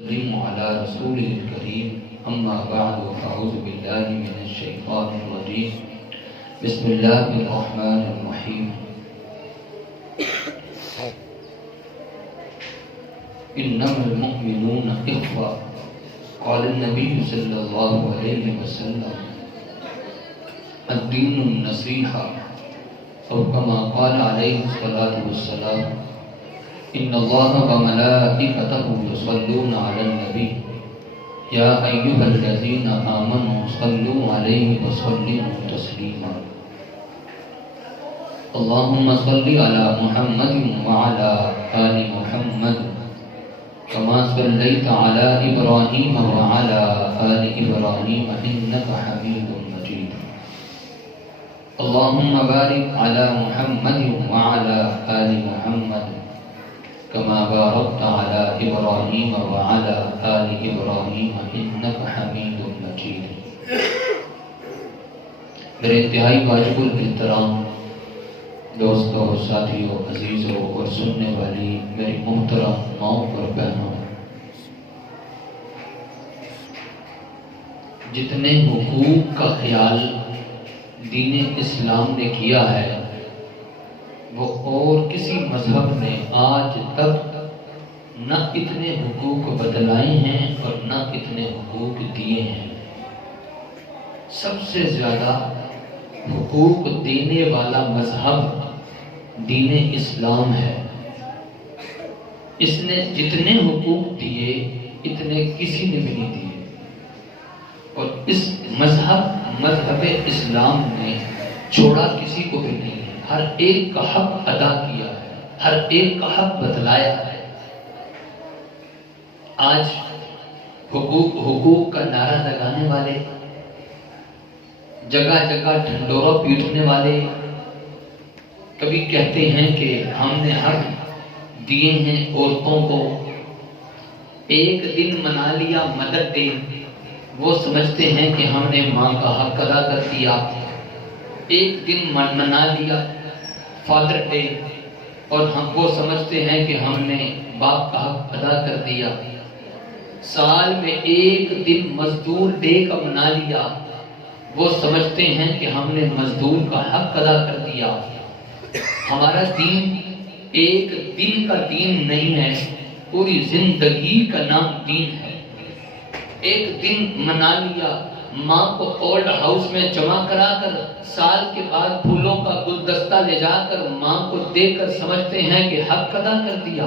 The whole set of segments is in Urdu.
وسلم على رسوله الكريم أما بعد فأعوذ بالله من الشيطان الرجيم بسم الله الرحمن الرحيم إنما المؤمنون إخوة قال النبي صلى الله عليه وسلم الدين النصيحة أو كما قال عليه الصلاة والسلام إن الله وملائكته يصلون على النبي يا أيها الذين آمنوا صلوا عليه وسلموا تسليما اللهم صل على محمد وعلى آل محمد كما صليت على إبراهيم وعلى آل إبراهيم إنك حميد مجيد اللهم بارك على محمد وعلى آل محمد كما باركت على إبراهيم وعلى آل إبراهيم إنك حميد مجيد میرے انتہائی واجب الاحترام دوستوں، ساتھیوں، عزیزوں اور سننے والی میری محترم ماؤں اور بہنوں، جتنے حقوق کا خیال دین اسلام نے کیا ہے وہ اور کسی مذہب نے آج تک نہ اتنے حقوق بتلائے ہیں اور نہ اتنے حقوق دیے ہیں۔ سب سے زیادہ حقوق دینے والا مذہب دین اسلام ہے۔ اس نے جتنے حقوق دیے اتنے کسی نے بھی نہیں دیے، اور اس مذہب اسلام نے چھوڑا کسی کو بھی نہیں، ہر ایک کا حق ادا کیا ہے، ہر ایک کا حق بتلایا ہے۔ آج حقوق کا نعرہ لگانے والے، جگہ جگہ ڈھنڈورا پیٹنے والے کبھی کہتے ہیں کہ ہم نے حق دیے ہیں عورتوں کو، ایک دن منا لیا مدر ڈے، وہ سمجھتے ہیں کہ ہم نے ماں کا حق ادا کر دیا۔ ایک دن منا لیا فادر ڈے اور ہم وہ سمجھتے ہیں کہ ہم نے باپ کا حق ادا کر دیا۔ سال میں ایک دن مزدور ڈے کا منا لیا، وہ سمجھتے ہیں کہ ہم نے مزدور کا حق ادا کر دیا۔ ہمارا دین ایک دن کا دین نہیں ہے، پوری زندگی کا نام دین ہے۔ ایک دن منا لیا، ماں کو اولڈ ہاؤس میں جمع کرا کر سال کے بعد پھولوں کا گلدستہ لے جا کر ماں کو دے کر سمجھتے ہیں کہ حق ادا کر دیا۔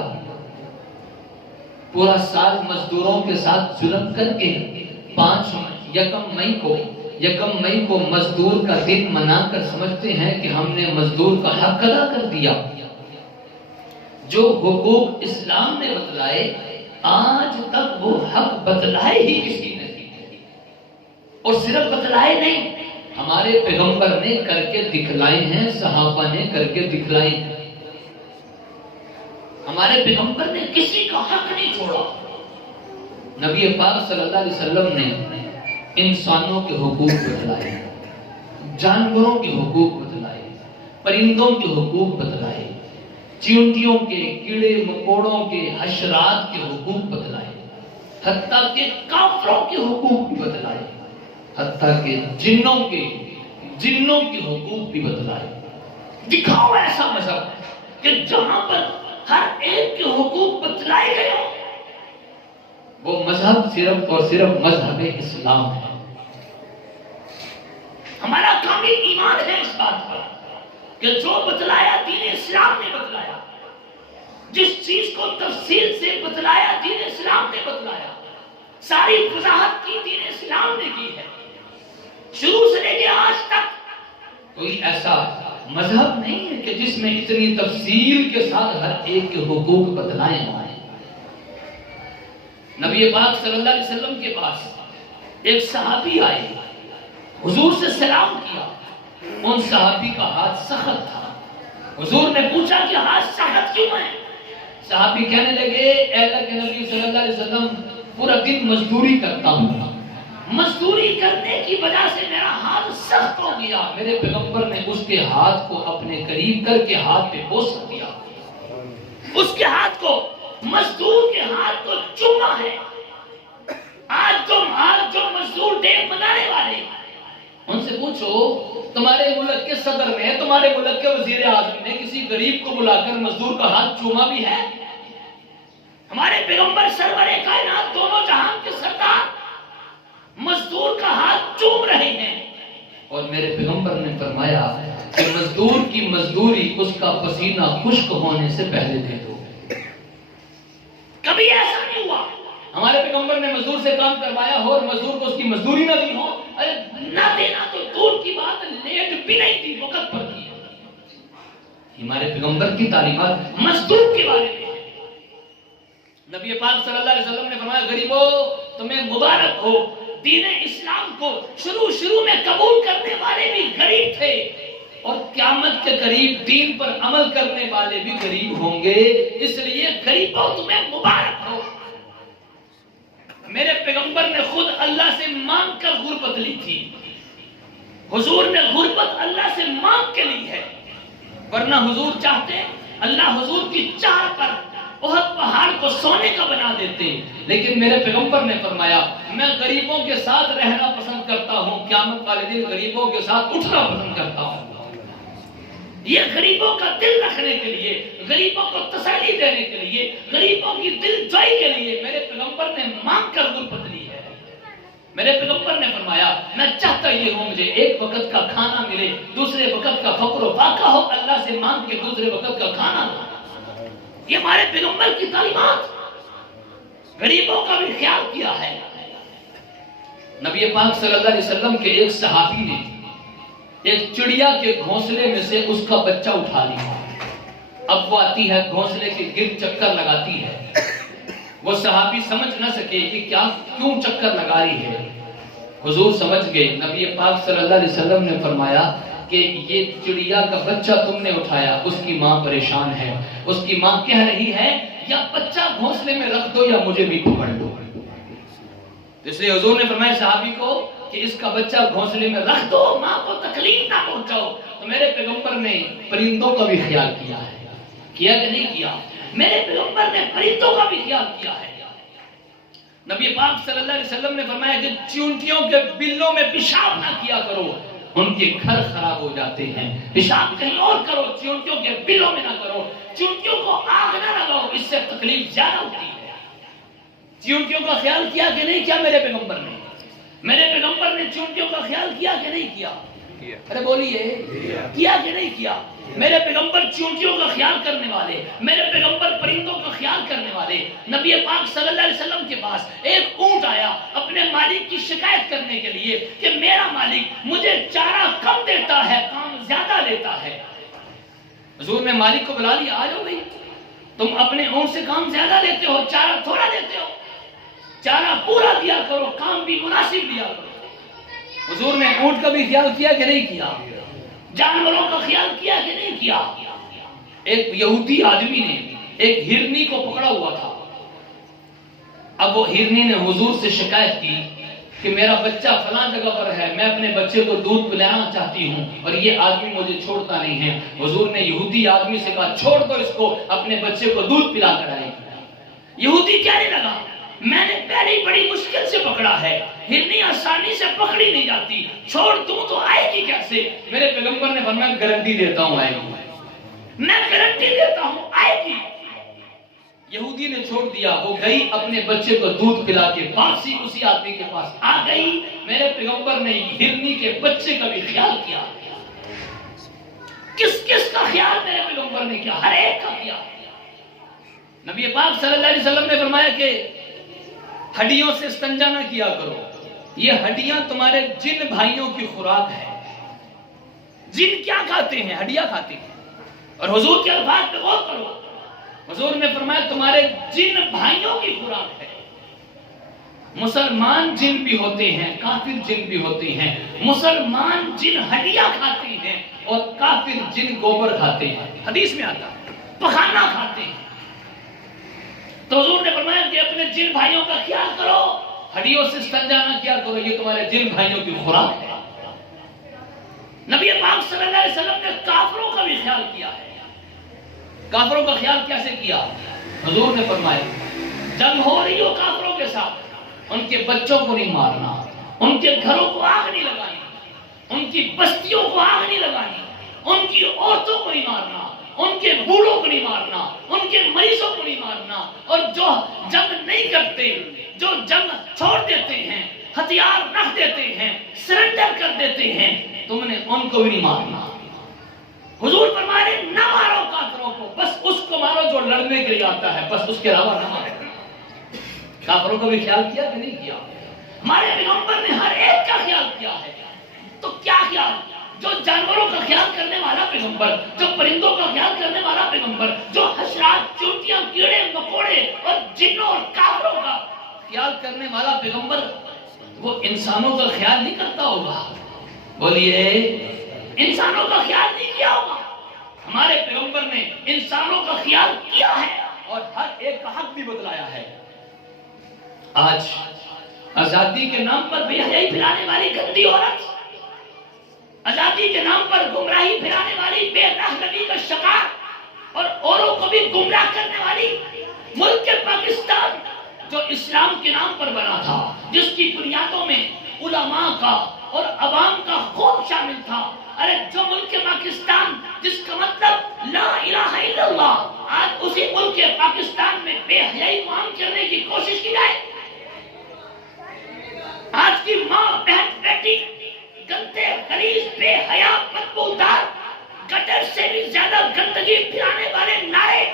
پورا سال مزدوروں کے ساتھ ظلم کر کے یکم مئی کو مزدور کا دن منا کر سمجھتے ہیں کہ ہم نے مزدور کا حق ادا کر دیا۔ جو حقوق اسلام نے بتلائے آج تک وہ حق بتلائے ہی کسی نے نہیں، اور صرف بتلائے نہیں، ہمارے پیغمبر نے کر کے دکھلائے ہیں، صحابہ نے کر کے دکھلائے ہیں۔ ہمارے پیغمبر نے کسی کا حق نہیں چھوڑا۔ نبی پاک صلی اللہ علیہ وسلم نے انسانوں کے حقوق بتلائے، جانوروں کے حقوق بتلائے، پرندوں کے حقوق بتلائے، چیونٹیوں کے، کیڑے مکوڑوں کے، حشرات کے حقوق بتلائے، حتیٰ کہ کافروں کے حقوق بھی بتلائے، حتیٰ کہ جنوں کے حقوق بھی بتلائے۔ دکھاؤ ایسا مذہب کہ جہاں پر ہر ایک کے حقوق بتلائے گئے ہوں، وہ مذہب صرف اور صرف مذہب اسلام ہے۔ ہمارا کامل ایمان ہے اس بات پر کہ جو بتلایا دین اسلام نے بتلایا، جس چیز کو تفصیل سے بتلایا دین اسلام نے بتلایا، ساری وضاحت کی دین اسلام نے کی ہے۔ شروع سے لے کے آج تک کوئی ایسا مذہب نہیں ہے کہ جس میں اتنی تفصیل کے ساتھ ہر ایک کے حقوق بتلائے ہوئے۔ نبی پاک صلی اللہ علیہ وسلم کے پاس ایک صحابی آئے، حضور سے سلام کیا، ان صحابی کا ہاتھ سخت تھا۔ حضور نے پوچھا کہ ہاتھ سخت کیوں ہے؟ صحابی کہنے لگے، اے اللہ کے نبی صلی اللہ علیہ وسلم، پورا دن مزدوری کرتا ہوں، مزدوری کرنے کی وجہ سے میرا ہاتھ سخت ہو گیا۔ میرے پیغمبر نے اس کے ہاتھ کو اپنے قریب کر کے ہاتھ پہ بوس دیا، اس کے ہاتھ کو، مزدور کے ہاتھ کو چوما ہے، پوچھو تمہارے ملک کے صدر نے، تمہارے ملک کے وزیر اعظم نے کسی غریب کو بلا کر مزدور کا ہاتھ چوما بھی ہے؟ ہمارے پیغمبر سرور کائنات دونوں جہان کے سردار مزدور کا ہاتھ چوم رہے ہیں، اور میرے پیغمبر نے فرمایا کہ مزدور کی مزدوری اس کا پسینہ خشک ہونے سے پہلے دے دو۔ کبھی ایسا نہیں ہوا ہمارے پیغمبر نے مزدور سے کام کروایا ہو اور مزدور کو اس کی مزدوری نہ دی ہو۔ ارے نہ دینا تو دور کی بات، لیٹ بھی نہیں دی، وقت پر دی۔ ہمارے پیغمبر کی تعلیمات مزدور کے بارے میں ہے۔ نبی پاک صلی اللہ علیہ وسلم نے فرمایا غریبوں تمہیں مبارک ہو، دین اسلام کو شروع میں قبول کرنے والے بھی غریب تھے، اور قیامت کے قریب دین پر عمل کرنے والے بھی غریب ہوں گے، اس لیے غریبوں تمہیں مبارک ہو۔ میرے پیغمبر نے خود اللہ سے مانگ کر غربت لی تھی، حضور نے غربت اللہ سے مانگ کے لی ہے، ورنہ حضور چاہتے اللہ حضور کی چاہ پر بہت پہاڑ کو سونے کا بنا دیتے، لیکن میرے پیغمبر نے فرمایا میں غریبوں کے ساتھ رہنا پسند کرتا ہوں، قیامت والے دن غریبوں کے ساتھ اٹھنا پسند کرتا ہوں۔ یہ غریبوں کا دل رکھنے کے لیے، غریبوں کو تسلی دینے کے لیے، غریبوں کی دل جوئی کے لیے میرے پیغمبر نے مانگ کر غربت لی ہے۔ میرے پیغمبر نے فرمایا میں چاہتا یہ ہوں مجھے ایک وقت کا کھانا ملے، دوسرے وقت کا فقر و فاقہ ہو، اللہ سے مانگ کے دوسرے وقت کا کھانا ہو۔ یہ ہمارے پیغمبر کی تعلیمات، غریبوں کا بھی خیال کیا ہے۔ نبی پاک صلی اللہ علیہ وسلم کے ایک صحابی نے ایک چڑیا کے گھونسلے میں سے اس کا بچہ اٹھا لیا۔ اب وہ آتی ہے گھونسلے کے گرد چکر لگاتی ہے، وہ صحابی سمجھ نہ سکے کہ کیوں چکر لگا رہی ہے۔ حضور سمجھ گئے، نبی پاک صلی اللہ علیہ وسلم نے فرمایا کہ یہ چڑیا کا بچہ تم نے اٹھایا، اس کی ماں پریشان ہے، اس کی ماں کہہ رہی ہے یا بچہ گھونسلے میں رکھ دو یا مجھے بھی پکڑ دو۔ اس لیے حضور نے فرمایا صحابی کو کہ اس کا بچہ گھونسلے میں رکھ دو، ماں کو تکلیف نہ پہنچاؤ۔ تو میرے پیغمبر نے پرندوں کا بھی خیال کیا ہے، کیا کہ نہیں کیا؟ میرے پیغمبر نے پرندوں کا بھی خیال کیا ہے۔ نبی پاک صلی اللہ علیہ وسلم نے فرمایا کہ چیونٹیوں کے بلوں میں پیشاب نہ کیا کرو، ان کے گھر خراب ہو جاتے ہیں، پیشاب کہیں اور کرو، چیونٹیوں کے بلوں میں نہ کرو، چیونٹیوں کو آگ نہ لگاؤ، اس سے تکلیف زیادہ ہوتی ہے۔ چیونٹیوں کا خیال کیا کہ نہیں کیا میرے پیغمبر نے؟ میرے پیغمبر نے چیونٹیوں کا خیال کیا کہ نہیں کیا؟ ارے بولیے کیا کہ نہیں کیا؟ میرے پیغمبر چیونٹیوں کا خیال کرنے والے، میرے پیغمبر پرندوں کا خیال کرنے والے۔ نبی پاک صلی اللہ علیہ وسلم کے پاس ایک اونٹ آیا اپنے مالک کی شکایت کرنے کے لیے کہ میرا مالک مجھے چارہ کم دیتا ہے، کام زیادہ لیتا ہے۔ حضور نے مالک کو بلا لیا، آ جاؤ بھائی، تم اپنے اونٹ سے کام زیادہ لیتے ہو، چارہ تھوڑا دیتے ہو، چارہ پورا دیا کرو، کام بھی مناسب دیا کرو۔ حضور نے اونٹ کا بھی خیال کیا کہ نہیں کیا؟ جانوروں کا خیال کیا کہ نہیں کیا؟ ایک یہودی آدمی نے ایک ہرنی کو پکڑا ہوا تھا، اب وہ ہرنی نے حضور سے شکایت کی کہ میرا بچہ فلاں جگہ پر ہے، میں اپنے بچے کو دودھ پلانا چاہتی ہوں اور یہ آدمی مجھے چھوڑتا نہیں ہے۔ حضور نے یہودی آدمی سے کہا چھوڑ دو اس کو، اپنے بچے کو دودھ پلا کر آئے۔ یہودی کیا نہیں لگا، میں نے پہلے بڑی مشکل سے پکڑا ہے، ہرنی آسانی سے پکڑی نہیں جاتی، چھوڑ دوں تو آئے گی کیسے؟ میرے پیغمبر نے فرمایا گارنٹی دیتا ہوں آئے گی، میں گارنٹی دیتا ہوں آئے گی۔ یہودی نے چھوڑ دیا، وہ گئی اپنے بچے کو دودھ پلا کے واپسی اسی آدمی کے پاس آ گئی۔ میرے پیغمبر نے ہرنی کے بچے کا بھی خیال کیا۔ کس کس کا خیال میرے پیغمبر نے کیا؟ ہر ایک کا کیا۔ نبی پاک صلی اللہ علیہ وسلم نے فرمایا کہ ہڈیوں سے استنجا نہ کیا کرو، یہ ہڈیاں تمہارے جن بھائیوں کی خوراک ہے۔ جن کیا کھاتے ہیں؟ ہڈیاں کھاتے ہیں۔ اور حضور کے الفاظ پہ غور کرو، حضور نے فرمایا تمہارے جن بھائیوں کی خوراک ہے۔ مسلمان جن بھی ہوتے ہیں، کافر جن بھی ہوتے ہیں۔ مسلمان جن ہڈیاں کھاتے ہیں اور کافر جن گوبر کھاتے ہیں، حدیث میں آتا ہے، پخانہ کھاتے ہیں۔ تو حضور نے فرمایا کہ اپنے جن بھائیوں کا خیال کرو، ہڈیوں سے استنجا نہ کیا کرو، یہ تمہارے جن بھائیوں کی خوراک ہے۔ نبی پاک صلی اللہ علیہ وسلم نے کافروں کا بھی خیال کیا ہے۔ کافروں کا خیال کیسے کیا؟ حضور نے فرمایا جنگ ہو رہی ہو کافروں کے ساتھ، ان کے بچوں کو نہیں مارنا، ان کے گھروں کو آگ نہیں لگانی، ان کی بستیوں کو آگ نہیں لگانی، ان کی عورتوں کو نہیں مارنا، ان کے بوڑھوں کو نہیں مارنا، ان کے مریضوں کو نہیں مارنا، اور جو جنگ نہیں کرتے، جو جنگ چھوڑ دیتے ہیں، ہتھیار رکھ دیتے ہیں، سرنڈر کر دیتے ہیں، تم نے ان کو بھی نہیں مارنا۔ حضور فرما رہے نہ مارو کافروں کو، بس اس کو مارو جو لڑنے کے لیے آتا ہے، بس اس کے علاوہ نہ مارو۔ کافروں کو بھی خیال کیا کہ نہیں کیا؟ ہمارے پیغمبر نے ہر ایک کا خیال کیا ہے۔ تو کیا خیال؟ جو جانوروں کا خیال کرنے والا پیغمبر، جو پرندوں کا خیال کرنے والا پیغمبر، جو حشرات، چونٹیاں، کیڑے مکوڑے اور جنوں اور کافروں کا خیال کرنے والا پیغمبر، وہ انسانوں کا خیال نہیں کرتا ہوگا؟ بولیے، انسانوں کا خیال نہیں کیا ہوگا؟ ہمارے پیغمبر نے انسانوں کا خیال کیا ہے اور ہر ایک کا حق بھی بتلایا ہے۔ آج آزادی کے نام پر بے حیائی پھیلانے والی گندی عورت، آزادی کے نام پر گمراہی پھیلانے والی بے رحمی کا شکار اور اوروں کو بھی گمراہ کرنے والی ملک پاکستان، جو اسلام کے نام پر بنا تھا، جس کی بنیادوں میں علماء کا اور عوام کا خون شامل تھا، ارے جو ملک پاکستان جس کا مطلب لا الہ الا اللہ، آج اسی ملک پاکستان میں بے حیائی کو عام کرنے کی کوشش کی جائے۔ آج کی ماں، بہن، بیٹی گندے، غلیظ، بے حیا، بدبودار، گٹر سے بھی زیادہ گندگی پھیلانے والے نعرے،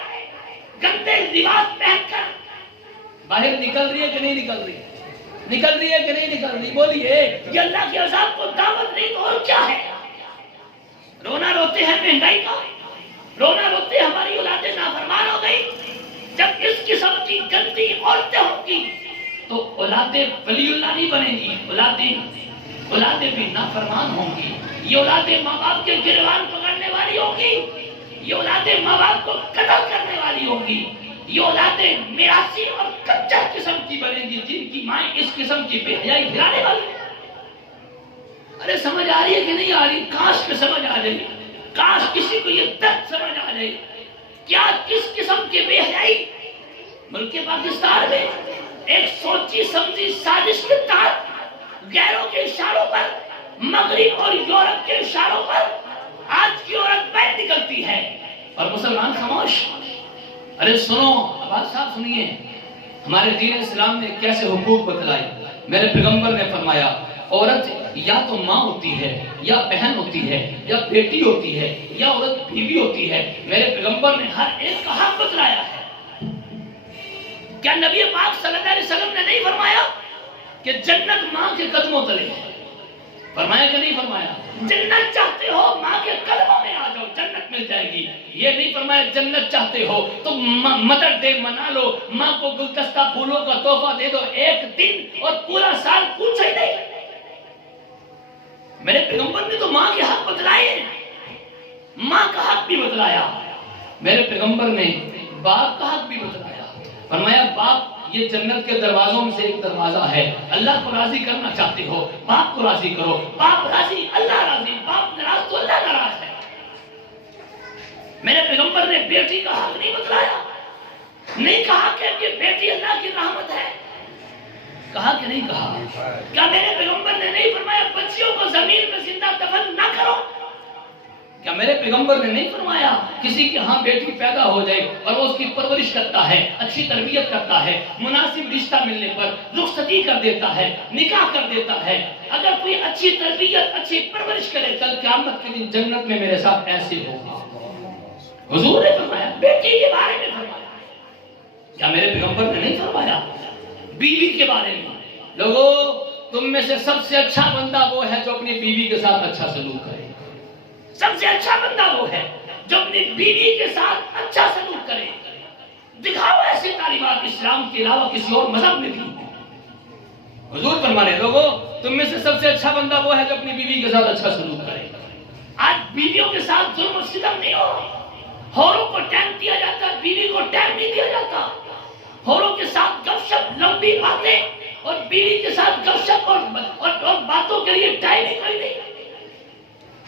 گندے لباس پہن کر باہر نکل رہی ہے کہ نہیں نکل رہی؟ نکل رہی ہے کہ نہیں نکل رہی؟ بولیے، یہ اللہ کے عذاب کو دعوت نہیں تو اور کیا ہے؟ رونا روتے ہیں مہنگائی کا، رونا روتے ہیں ہماری اولادیں نافرمان ہو گئی۔ جب اس قسم کی گندی عورتیں ہوں گی تو اولادیں ولی اللہ نہیں بنیں گی، اولادیں بھی نافرمان ہوں گی۔ یہ اولادیں ماں باپ کے گریبان پکڑنے والی ہوں گی، یہ اولادیں ماں باپ کو قتل کرنے والی ہوں گی، یہ اولادیں میراثی اور کچا قسم کی بنیں گی، جن کی مائیں اس قسم کی بے حیائی پھیلانے والی ہیں۔ ارے سمجھ آ رہی ہے کہ نہیں آ رہی؟ کاش کہ سمجھ آ جائے، کاش کسی کو یہ درد سمجھ آ جائے۔ کیا کس قسم کی بے حیائی ملک پاکستان میں ایک سوچی سمجھی سازش کے تحت غیروں کے اشاروں پر، مغرب اور یورپ کے اشاروں پر آج کی عورت بیٹھ نکلتی ہے اور مسلمان خاموش۔ ارے سنو، آواز صاحب سنیے، ہمارے دین اسلام نے کیسے حقوق بتلائے۔ میرے پیغمبر نے فرمایا عورت یا تو ماں ہوتی ہے، یا بہن ہوتی ہے، یا بیٹی ہوتی ہے، یا عورت بیوی ہوتی ہے۔ میرے پیغمبر نے ہر ایک کا حق بتلایا ہے۔ کیا نبی پاک صلی اللہ علیہ وسلم نے نہیں فرمایا کہ جنت ماں کے قدموں تلے ہے؟ فرمایا کہ نہیں فرمایا؟ جنت چاہتے ہو ماں کے قدموں میں آ جاؤ، جنت مل جائے گی۔ یہ نہیں فرمایا جنت چاہتے ہو تو مدر ڈے منا لو، ماں کو گلدستہ پھولوں کا تحفہ دے دو ایک دن اور پورا سال پوچھا ہی نہیں۔ میرے پیغمبر نے تو ماں کے حق بتلائے، ماں کا حق بھی بتلایا۔ میرے پیغمبر نے باپ کا حق بھی بتلایا۔ فرمایا باپ یہ جنت کے دروازوں میں سے ایک دروازہ ہے، اللہ کو راضی کرنا چاہتے ہو باپ کو راضی کرو، باپ راضی اللہ راضی، باپ ناراض تو اللہ ناراض ہے۔ میرے پیغمبر نے بیٹی کا حق نہیں بتلایا، نہیں کہا کہ یہ بیٹی اللہ کی رحمت ہے، کہا کہ نہیں کہا؟ کیا میرے پیغمبر نے نہیں فرمایا بچیوں کو زمین میں زندہ دفن نہ کرو؟ کیا میرے پیغمبر نے نہیں فرمایا کسی کے ہاں بیٹی پیدا ہو جائے اور وہ اس کی پرورش کرتا ہے، اچھی تربیت کرتا ہے، مناسب رشتہ ملنے پر رخصتی کر دیتا ہے، نکاح کر دیتا ہے، اگر کوئی اچھی تربیت، اچھی پرورش کرے، کل قیامت کے دن جنت میں میرے ساتھ ایسے ہوگا۔ حضور نے فرمایا، بیٹی کے بارے میں فرمایا۔ کیا میرے پیغمبر نے نہیں فرمایا بیوی کے بارے میں؟ لوگوں، تم میں سے سب سے اچھا بندہ وہ ہے جو اپنی بیوی کے ساتھ اچھا سلوک کرے۔ سب سے اچھا بندہ وہ ہے جو اپنی بیوی کے ساتھ اچھا سلوک کرے۔ دکھاؤ ایسی تعلیمات اسلام کے علاوہ کسی اور مذہب میں بھی۔ حضور فرمانے لوگوں، تم میں سے سب سے اچھا بندہ وہ ہے جو اپنی بیوی کے ساتھ اچھا سلوک کرے۔ آج بیویوں کے ساتھ ظلم و ستم نہیں ہو رہا، ہوروں کو ٹائم دیا جاتا ہے، بیوی کو ٹائم نہیں دیا جاتا۔ ہوروں کے ساتھ گپ شپ، لمبی باتیں، اور بیوی کے ساتھ گپ شپ اور باتوں کے لیے ٹائم ہی کوئی نہیں۔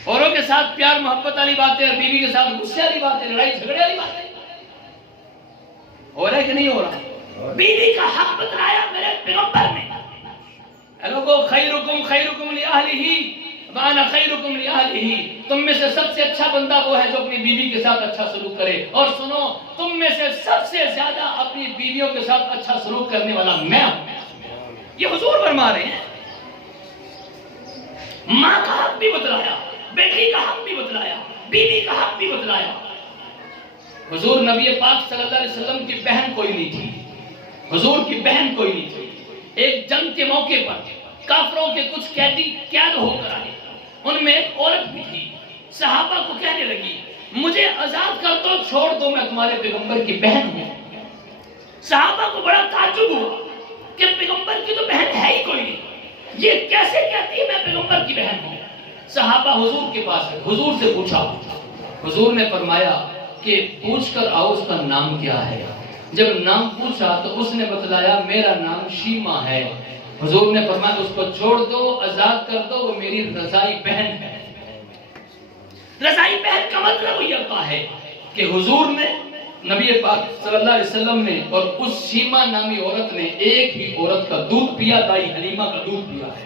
اوروں کے ساتھ پیار محبت والی باتیں اور بیوی کے ساتھ غصے والی باتیں، لڑائی جھگڑے والی باتیں۔ ہو رہا ہے کہ نہیں ہو رہا؟ بیوی کا حق بتلایا میرے پیغمبر نے۔ لوگوں، خیرکم خیرکم لأہلہ وَأَنَا خَيْرُكُمْ لِأَهْلِهِ، تم میں سے سب سے اچھا بندہ وہ ہے جو اپنی بیوی کے ساتھ اچھا سلوک کرے، اور سنو تم میں سے سب سے زیادہ اپنی بیویوں کے ساتھ اچھا سلوک کرنے والا میں ہوں۔ یہ حضور فرما رہے ہیں۔ ماں کا حق بھی بتلایا، بیٹی کا حق بھی بتلایا، بیوی کا حق بھی بتلایا۔ حضور نبی پاک صلی اللہ علیہ وسلم کی بہن کوئی نہیں تھی، حضور کی بہن کوئی نہیں تھی۔ ایک جنگ کے موقع پر کافروں کے کچھ قیدی قید ہو کر آئے، ان میں ایک عورت بھی تھی، صحابہ کو کہنے لگی مجھے آزاد کر دو، چھوڑ دو، میں تمہارے پیغمبر کی بہن ہوں۔ صحابہ کو بڑا تعجب ہوا کہ پیغمبر کی تو بہن ہے ہی کوئی نہیں، یہ کیسے کہتی ہے میں پیغمبر کی بہن ہوں؟ صحابہ حضور کے پاس ہے، حضور سے پوچھا، حضور نے فرمایا کہ پوچھ کر آؤ اس کا نام کیا ہے۔ جب نام پوچھا تو اس نے بتلایا میرا نام شیما ہے۔ حضور نے فرمایا اس کو چھوڑ دو، آزاد کر دو، وہ میری رضائی بہن ہے۔ رضائی بہن کا مطلب یہ ہوتا ہے کہ حضور نے، نبی پاک صلی اللہ علیہ وسلم نے اور اس شیما نامی عورت نے ایک ہی عورت کا دودھ پیا، دائی حلیمہ کا دودھ پیا ہے۔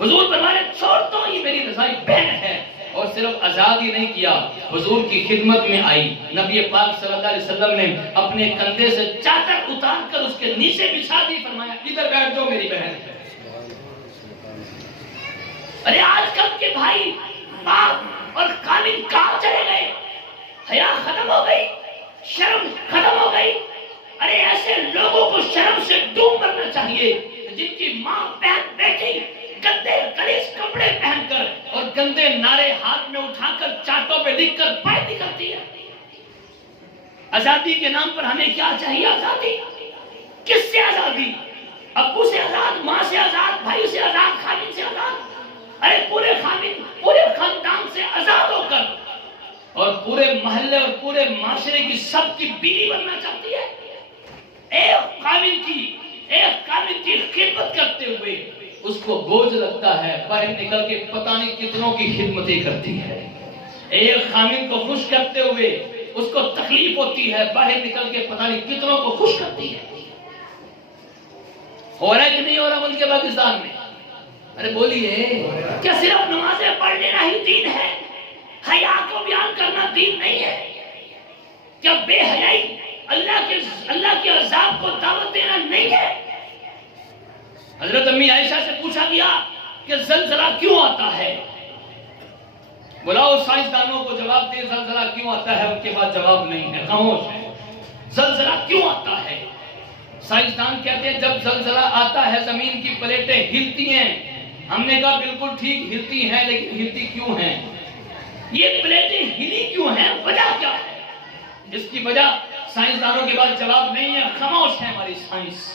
حضور فرمایا چھوڑ دو، یہ میری رضائی بہن ہے۔ اور صرف آزاد ہی نہیں کیا، حضور کی خدمت میں آئی، نبی پاک صلی اللہ علیہ وسلم نے اپنے کندھے سے چادر اتار کر اس کے نیچے بچھا دی، فرمایا ادھر بیٹھ جاؤ، میری بہن ہے۔ ارے آج کل کے بھائی باپ اور قانون کہاں چلے گئے؟ حیا ختم ہو گئی، شرم ختم ہو گئی۔ ارے ایسے لوگوں کو شرم سے ڈوب مرنا چاہیے جن کی ماں بہن بیٹی گندے کلیس کپڑے پہن کر اور گندے نعرے ہاتھ میں اٹھا کر چاٹوں پہ لکھ کر پڑھتی کرتی ہے۔ آزادی کے نام پر ہمیں کیا چاہیے؟ آزادی کس سے؟ آزادی ابو سے آزاد، ماں سے آزاد، بھائی سے آزاد، خامن سے آزاد۔ ارے پورے خامن، پورے خاندان سے آزاد ہو کر اور پورے محلے اور پورے معاشرے کی سب کی بیوی بننا چاہتی ہے۔ ایک خامن کی خدمت کرتے ہوئے اس کو بوجھ لگتا ہے، باہر نکل کے پتہ نہیں کتنوں کی خدمتیں کرتی ہے۔ ایک خامن کو خوش کرتے ہوئے اس کو تکلیف ہوتی ہے، باہر نکل کے پتہ نہیں کتنوں کو خوش کرتی ہے۔ ہو رہا ہے کہ نہیں ہو رہا ملک پاکستان میں؟ ارے بولیے، کیا صرف نمازیں پڑھ لینا ہی دین ہے؟ حیا کو بیان کرنا دین نہیں ہے؟ کیا بے حیائی اللہ کے عذاب کو دعوت دینا نہیں ہے؟ حضرت امی عائشہ سے پوچھا گیا کہ زلزلہ کیوں آتا ہے؟ بلاؤ سائنسدانوں کو جواب دے، زلزلہ کیوں آتا ہے؟ ان کے پاس جواب نہیں ہے، خاموش ہے۔ زلزلہ کیوں آتا ہے؟ سائنسدان کہتے ہیں جب زلزلہ آتا ہے زمین کی پلیٹیں ہلتی ہیں۔ ہم نے کہا بالکل ٹھیک، ہلتی ہیں، لیکن ہلتی کیوں ہیں؟ یہ پلیٹیں ہلی کیوں ہیں؟ وجہ کیا ہے؟ اس کی وجہ سائنسدانوں کے پاس جواب نہیں ہے، خاموش ہے ہماری سائنس۔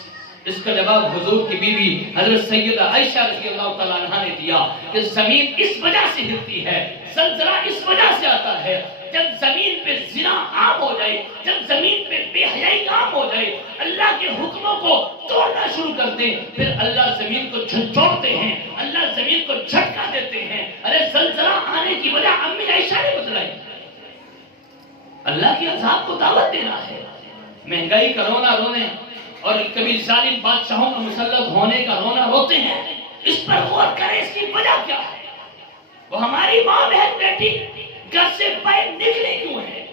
اس کا جواب حضور کی بیوی حضرت سیدہ عائشہ رضی اللہ تعالیٰ عنہ نے دیا کہ زمین اس وجہ سے ہلتی ہے، زلزلہ اس وجہ سے آتا ہے جب زمین پہ زنا عام ہو جائے، جب زمین پہ بے حیائی عام ہو جائے، اللہ کے حکموں کو توڑنا شروع کر دیں، پھر اللہ زمین کو جھنجھوڑتے ہیں، اللہ زمین کو جھٹکا دیتے ہیں۔ ارے زلزلہ آنے کی وجہ امی عائشہ نے بتلائی، اللہ کے عذاب کو دعوت دینا ہے، مہنگائی کا رونا رونے اور کبھی ظالم بادشاہوں کا مسلط ہونے کا رونا روتے ہیں۔ اس پر غور کریں، اس کی وجہ کیا ہے؟ وہ ہماری ماں بہن بیٹی گھر سے باہر نکلے کیوں ہے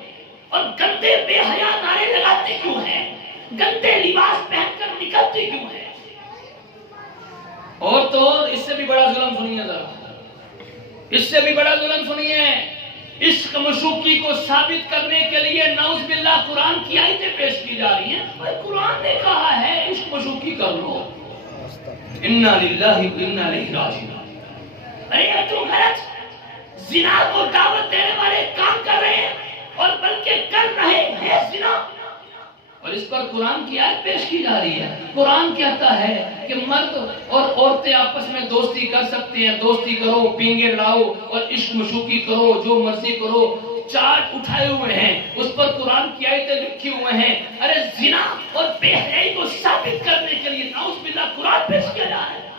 اور گندے بے حیا نعرے لگاتے کیوں ہیں؟ گندے لباس پہن کر نکلتے کیوں ہیں؟ اور تو اس سے بھی بڑا ظلم سنیے ذرا، اس سے بھی بڑا ظلم سنیے۔ عشق مشوقی کو ثابت کرنے کے لیے نعوذ باللہ قرآن کی آیتیں پیش کی جا رہی ہیں۔ قرآن نے کہا ہے عشق مشوقی کر لو، انا للہ و انا الیہ راجعون۔ ارے یہ تو غلط، زنا کو دعوت دینے والے کام کر رہے ہیں اور بلکہ کر رہے ہیں زنا، اور اس پر قرآن کی آیت پیش کی جا رہی ہے۔ قرآن کہتا ہے کہ مرد اور عورتیں آپس میں دوستی کر سکتے ہیں، دوستی کرو، پینگے لاؤ اور عشق مشوقی کرو، جو مرضی کرو۔ چارٹ اٹھائے ہوئے ہیں، اس پر قرآن کی آیتیں لکھی ہوئے ہیں۔ ارے زنا اور بے حیائی کو ثابت کرنے کے لیے نعوذ باللہ قرآن پیش کیا جا رہا ہے۔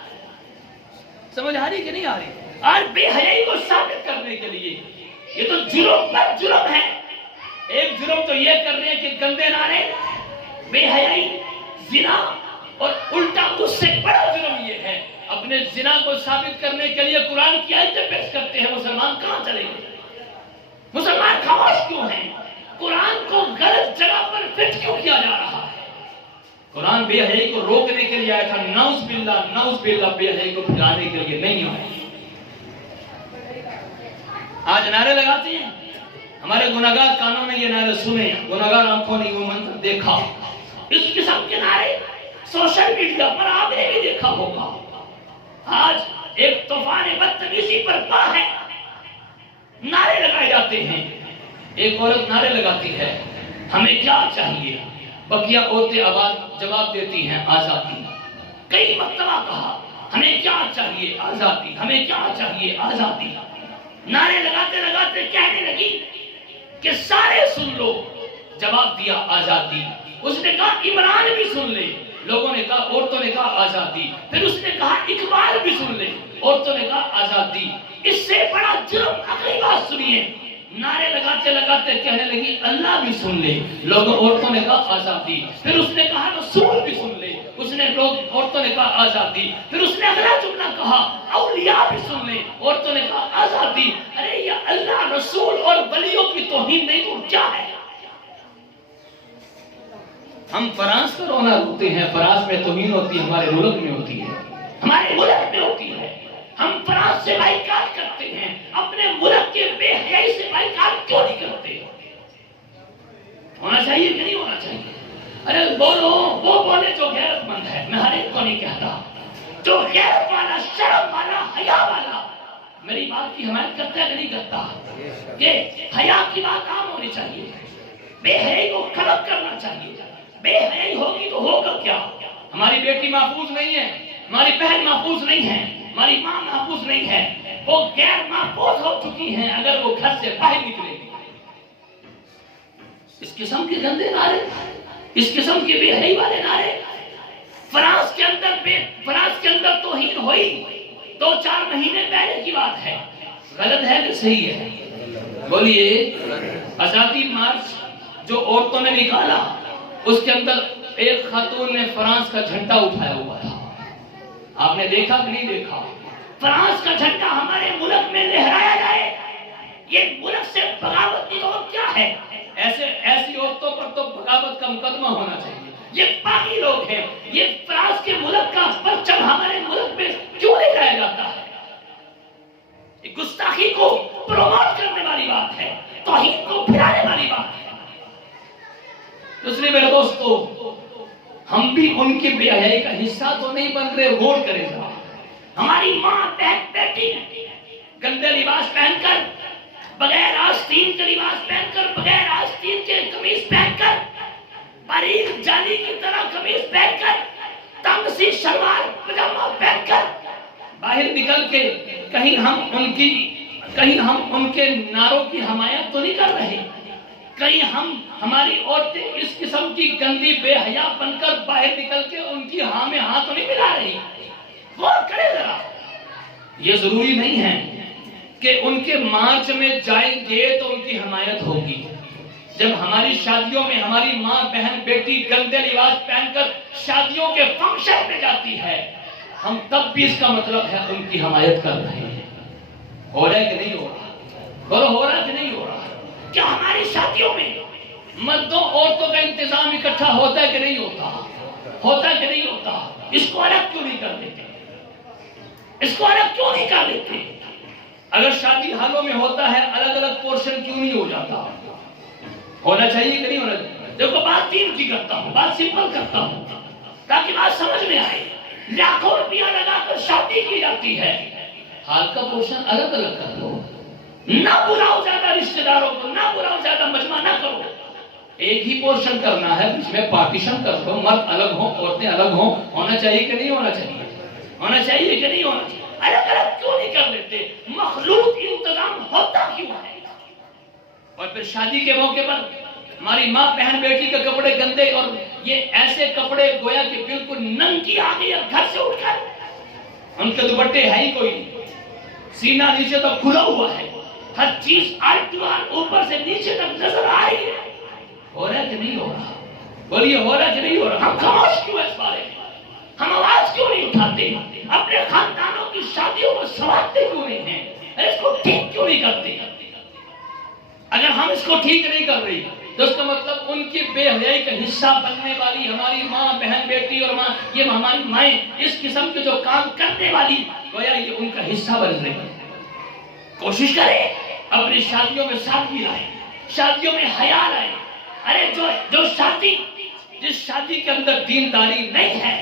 سمجھ آ رہی کہ نہیں آ رہی؟ آج بے حیائی کو ثابت کرنے کے لیے یہ تو جرم پر جرم ہے۔ ایک جرم تو یہ کر رہے ہیں کہ گندے نعرے، بے حیائی، زنا، اور الٹا اس سے بڑا جرم یہ ہے اپنے اپنے زنا کو ثابت کرنے کے لیے قرآن کی آیتیں پیش کرتے ہیں، مسلمان کہاں چلے گئے؟ مسلمان خاموش کیوں ہیں؟ قرآن کو غلط جگہ پر فٹ کیوں کیا جا رہا ہے؟ قرآن بے حیائی کو روکنے کے لیے آیا تھا، نعوذ باللہ بے حیائی کو پھیلانے کے لیے نہیں آیا۔ آج نعرے لگاتے ہیں، ہمارے گناہگار کانوں نے یہ نعرے سنے، گناہگار آنکھوں نے وہ منظر دیکھا۔ اس قسم کے نعرے سوشل میڈیا پر آپ نے بھی دیکھا ہوگا۔ آج ایک طوفان بدتمیزی پر پا ہے، نعرے لگائے جاتے ہیں۔ ایک عورت نعرے لگاتی ہے، ہمیں کیا چاہیے؟ بقیہ عورتیں جواب دیتی ہیں، آزادی۔ کئی مرتبہ کہا، ہمیں کیا چاہیے؟ آزادی۔ ہمیں کیا چاہیے؟ آزادی۔ نعرے لگاتے لگاتے کہنے لگی کہ سارے سن لو، جواب دیا آزادی۔ اس نے کہا عمران بھی سن لے، لوگوں نے کہا، عورتوں نے کہا آزادی۔ پھر اس نے کہا اقبال بھی سن لے، عورتوں نے کہا آزادی۔ اس سے بڑا جرم اگلی بات سنیے، نعرے لگاتے لگاتے کہنے لگی اللہ بھی سن لے، لوگوں عورتوں نے کہا آزادی۔ پھر اس نے کہا رسول بھی سن لے، عورتوں نے کہا آزادی۔ پھر اس نے اگلا جملہ کہا اولیاء بھی سن لے، عورتوں نے کہا آزادی۔ ارے یہ اللہ، رسول اور ولیوں کی توہین نہیں تو کیا ہے؟ ہم فرانس پر رونا روتے ہیں، فرانس میں توہین ہوتی ہے، ہمارے ملک میں ہوتی ہے، ہمارے ملک میں ہوتی ہے۔ ہم فرانس سے بائیکاٹ کرتے ہیں، اپنے ملک کے بے حیائی سے بائیکاٹ کیوں نہیں کرتے؟ ہونا چاہیے کہ نہیں ہونا چاہیے؟ ارے بولو، وہ بولے جو غیرت مند ہے، میں ہر ایک کو نہیں کہتا، جو غیرت والا، شرم والا، حیا والا میری بات کی حمایت کرتا ہے کہ نہیں کرتا؟ کہ حیا کی بات عام ہونی چاہیے، بے حیائی کو ختم کرنا چاہیے۔ بے حیائی ہوگی تو ہوگا کیا؟ ہماری بیٹی محفوظ نہیں ہے، ہماری بہن محفوظ نہیں ہے، ہماری ماں محفوظ نہیں ہے، وہ غیر محفوظ ہو چکی ہیں اگر وہ گھر سے باہر نکلے گی۔ اس قسم کے گندے نعرے، اس قسم کے بے حیائی والے نعرے فرانس کے اندر توہین ہوئی 2-4 مہینے پہلے کی بات ہے۔ غلط ہے کہ صحیح ہے؟ بولیے۔ آزادی مارچ جو عورتوں نے نکالا، اس کے اندر ایک خاتون نے فرانس کا جھنڈا اٹھایا ہوا تھا۔ آپ نے دیکھا کہ نہیں دیکھا؟ فرانس کا جھنڈا ہمارے ملک میں لہرایا جائے، یہ ملک سے بغاوت کی اور کیا ہے؟ ایسی عورتوں پر تو بغاوت کا مقدمہ ہونا چاہیے۔ یہ باقی لوگ ہیں، یہ فرانس کے ملک کا پرچم ہمارے ملک میں کیوں لے جایا جاتا ہے؟ یہ گستاخی کو پروموٹ کرنے والی بات ہے، توہین کو پھیلانے والی بات ہے۔ اس لیے میرے دوستو، ہم بھی ان کی بے حیائی کا حصہ تو نہیں بن رہے، غور کریں ذرا۔ ہماری ماں، بہن، بیٹی گندے لباس پہن کر، بغیر آستین کے لباس پہن کر، بغیر آستین کے قمیض پہن کر، باریک جالی کی طرح قمیض پہن کر، تنگ سی شلوار پجامہ پہن کر باہر نکل کے کہیں ہم ان کے نعروں کی حمایت تو نہیں کر رہے، کہیں ہماری عورتیں اس قسم کی گندی بے حیا بن کر باہر نکل کے ان کی ہاں میں ہاں تو نہیں ملا رہی؟ غور کرے ذرا۔ یہ ضروری نہیں ہے کہ ان کے مارچ میں جائیں گے تو ان کی حمایت ہوگی۔ جب ہماری شادیوں میں ہماری ماں، بہن، بیٹی گندے لباس پہن کر شادیوں کے فنکشن میں جاتی ہے، ہم تب بھی اس کا مطلب ہے ان کی حمایت کر رہے ہیں۔ ہو رہا ہے کہ نہیں ہو رہا؟ اور ہو رہا کہ نہیں ہو رہا؟ کیا ہماری شادیوں میں مردوں عورتوں کا انتظام اکٹھا ہوتا ہے کہ نہیں ہوتا؟ ہوتا ہے کہ نہیں ہوتا؟ اس کو الگ کیوں نہیں کر دیتے؟ اس کو الگ کیوں نہیں کر دیتے؟ اگر شادی حالوں میں ہوتا ہے، الگ الگ پورشن کیوں نہیں ہو جاتا؟ ہونا چاہیے کہ نہیں ہونا چاہیے؟ دیکھو، بات تین کی کرتا ہوں، بات سمپل کرتا ہوں تاکہ بات سمجھ میں آئے۔ لاکھوں روپیہ لگا کر شادی کی جاتی ہے، حال کا پورشن الگ الگ کر دو، نہ بلاؤ زیادہ رشتہ داروں کو، نہ بلاؤ زیادہ مجمع نہ کرو، ایک ہی پورشن کرنا ہے، اس میں پارٹیشن کر دو، مرد الگ ہوں، عورتیں الگ ہوں۔ ہونا چاہیے کہ نہیں ہونا چاہیے؟ ہونا چاہیے کہ نہیں ہونا چاہیے؟ الگ الگ کیوں نہیں کر لیتے؟ مخلوط انتظام ہوتا کیوں ہے؟ اور پھر شادی کے موقع پر ہماری ماں، بہن، بیٹی کے کپڑے گندے، اور یہ ایسے کپڑے گویا کہ بالکل ننگی آ گئی ہے گھر سے اٹھ کر، ان کے دوپٹے ہے ہی کوئی، سینہ نیچے تک کھلا ہوا ہے، ہر چیز آلٹوان اوپر سے نیچے تک نظر آ رہی ہے۔ ہو رہا ہے کہ نہیں ہو رہا؟ بولیے، ہو رہا ہے کہ نہیں ہو رہا؟ ہم خاموش کیوں اس بارے میں؟ ہم آواز کیوں نہیں اٹھا اٹھاتے؟ اپنے خاندانوں کی شادیوں کو سنوارتے کیوں نہیں ہیں؟ اس کو ٹھیک کیوں نہیں کرتے؟ اگر ہم اس کو ٹھیک نہیں کر رہے تو اس کا مطلب ان کی بے حیائی کا حصہ بننے والی ہماری ماں، بہن، بیٹی اور ماں، یہ ہماری مائیں اس قسم کے جو کام کرنے والی گویا یہ ان کا حصہ بن رہی ہے۔ کوشش کریں اپنی شادیوں میں سادگی لائیں، شادیوں میں حیا لائیں۔ ارے جو شادی، جس شادی کے اندر دینداری نہیں ہے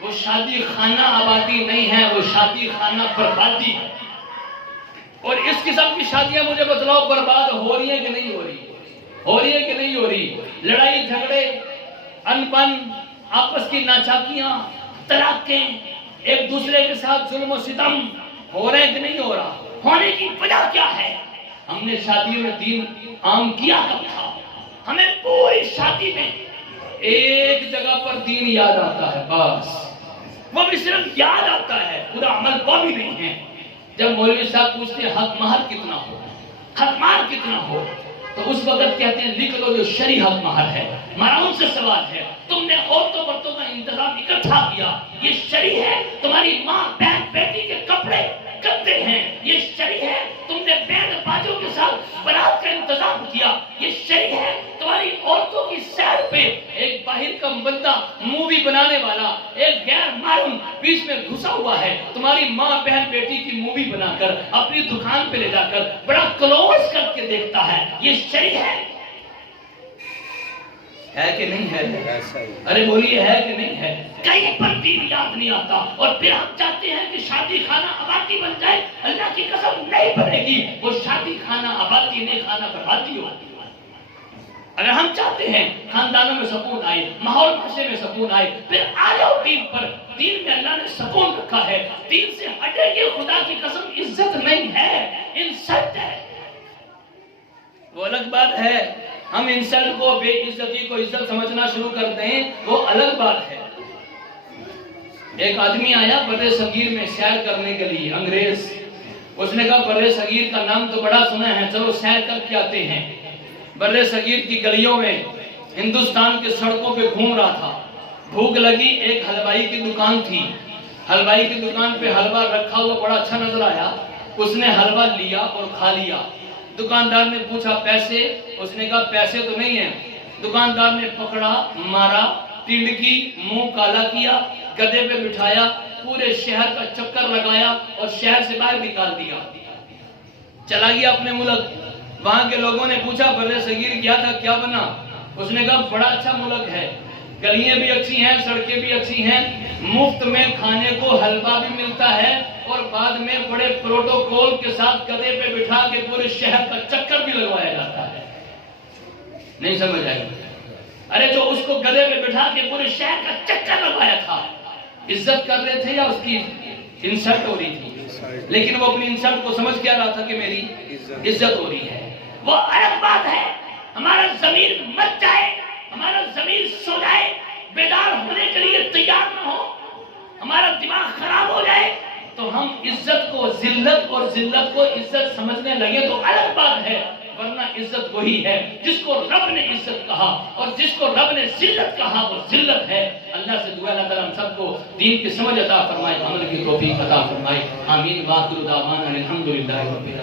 وہ شادی خانہ آبادی نہیں ہے، وہ شادی خانہ بربادی ہے۔ اور اس قسم کی شادیاں مجھے بتلاؤ برباد ہو رہی ہیں کہ نہیں ہو رہی؟ ہو رہی ہے کہ نہیں ہو رہی؟ لڑائی جھگڑے، ان بن، آپس کی ناچاکیاں، طلاقیں، ایک دوسرے کے ساتھ ظلم و ستم ہو رہے کہ نہیں ہو رہا؟ ہونے کی وجہ کیا ہے؟ ہم نے شادیوں میں دین عام کیا کب تھا؟ ہمیں پوری شادی میں ایک جگہ پر دین یاد آتا ہے، بس وہ بھی صرف یاد آتا ہے، پورا عمل وہ بھی نہیں ہے۔ جب مولوی صاحب پوچھتے ہیں حق مہر کتنا ہو، حق مہر کتنا ہو، تو اس وقت کہتے ہیں لکھ لو جو شرعی حق مہر ہے۔ ہمارا ان سے سوال ہے، تم نے عورتوں مردوں کا انتظام اکٹھا کیا، یہ شرعی ہے؟ تمہاری ماں، بہن، بیٹی کے کپڑے کرتے ہیں، یہ شرعی ہے؟ تم نے بینڈ باجوں کے ساتھ بارات کا انتظام کیا، یہ شرعی ہے؟ تمہاری عورتوں کی سیر پہ ایک باہر کا بندہ مووی بنانے والا، ایک غیر معلوم بیچ میں گھسا ہوا ہے، تمہاری ماں، بہن، بیٹی کی مووی بنا کر اپنی دکان پہ لے جا کر بڑا کلوز کر کے دیکھتا ہے، یہ شرعی ہے کہ نہیں ہے؟ ارے بولیے ہے کہ نہیں ہے؟ کہیں پر دین یاد نہیں آتا، اور پھر ہم چاہتے ہیں کہ شادی خانہ آبادی بن جائے۔ اللہ کی قسم نہیں بنے گی، وہ شادی خانہ آبادی نہیں، خانہ بربادی ہوتی ہے۔ اگر ہم چاہتے ہیں خاندانوں میں سکون آئے، ماحول معاشرے میں سکون آئے، پھر آ جاؤ دین پر۔ دین میں اللہ نے سکون رکھا ہے، دین سے ہٹے گی خدا کی قسم عزت نہیں ہے، انسلٹ ہے۔ وہ الگ بات ہے، ہم انسلٹ کو، بے عزتی کو عزت سمجھنا شروع کرتے ہیں، وہ الگ بات ہے۔ ایک آدمی آیا بر صغیر میں سیر کرنے کے لیے، انگریز۔ اس نے کہا بر صغیر کا نام تو بڑا سنا ہے، چلو سیر کر کے آتے ہیں۔ بر صغیر کی گلیوں میں، ہندوستان کے سڑکوں پہ گھوم رہا تھا، بھوک لگی، ایک حلوائی کی دکان تھی، حلوائی کی دکان پہ حلوہ رکھا ہوا بڑا اچھا نظر آیا، اس نے حلوہ لیا اور کھا لیا۔ دکاندار نے پوچھا پیسے؟ اس نے کہا پیسے تو نہیں ہیں۔ دکاندار نے پکڑا، مارا، ٹنڈکی، منہ کالا کیا، گدھے پہ بٹھایا، پورے شہر کا چکر لگایا اور شہر سے باہر نکال دیا، چلا گیا اپنے ملک۔ وہاں کے لوگوں نے پوچھا بر صغیر کیا تھا، کیا بنا؟ اس نے کہا بڑا اچھا ملک ہے، گلیاں بھی اچھی ہیں، سڑکیں بھی اچھی ہیں، مفت میں کھانے کو حلوہ بھی ملتا ہے، اور بعد میں بڑے پروٹوکول کے ساتھ گدھے پہ بٹھا کے پورے شہر کا چکر بھی لگوایا جاتا ہے۔ نہیں سمجھ آئی؟ ارے جو اس کو گدھے پہ بٹھا کے پورے شہر کا چکر لگوایا تھا، عزت کر رہے تھے یا اس کی انسلٹ ہو رہی تھی؟ لیکن وہ اپنی انسلٹ کو سمجھ کیا رہا تھا کہ میری عزت ہو رہی ہے۔ وہ الگ بات ہے، ہمارا ضمیر مر جائے، ہمارا ضمیر سو جائے، بیدار ہونے کے لیے تیار نہ ہو، ہمارا دماغ خراب ہو جائے، تو ہم عزت کو ذلت اور ذلت کو عزت سمجھنے لگے تو الگ بات ہے، ورنہ عزت وہی ہے جس کو رب نے عزت کہا، اور جس کو رب نے ذلت کہا وہ ذلت ہے۔ اللہ سے دعا اللہ تعالیٰ ہم سب کو دین کی سمجھ عطا فرمائے، عمل کی توفیق عطا فرمائے، آمین۔ وآخر دعوانا الحمدللہ رب العالمین۔